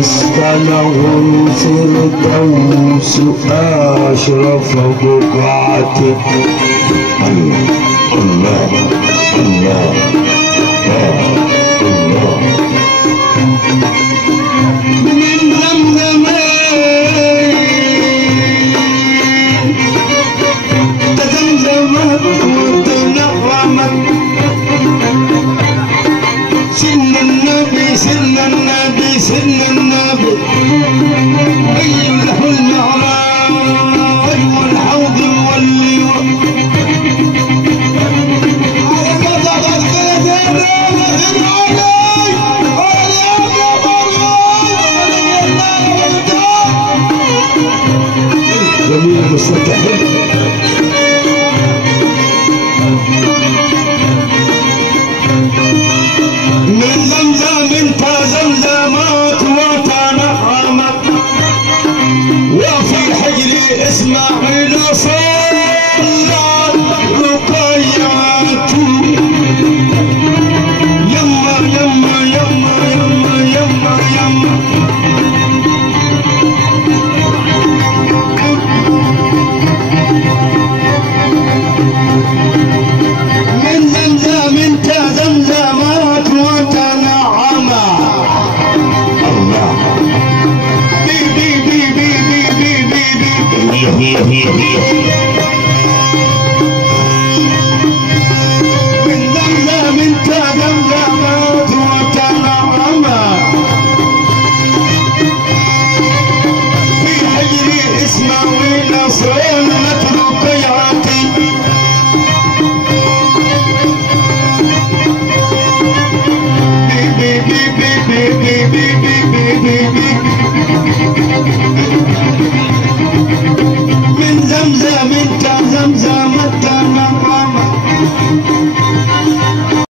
مسكنهم فردوس أشرف بقعته. الله الله الله من زمزم تزمزمت وتنغمت سن النبي سن النبي سن النبي أي له المعراج والحوض واللواء جميل مستحيل من زمزم تزمزمت وتنعمت وفي حجري اسماعيل صلت رقيات يما يما يما يما يما يما من زمزم تزمزمت وتنعمت. الله بي بي بي بي بي بي بي بي من زمزم تزمزمت وتنعمت في حجري اسماعيل صلت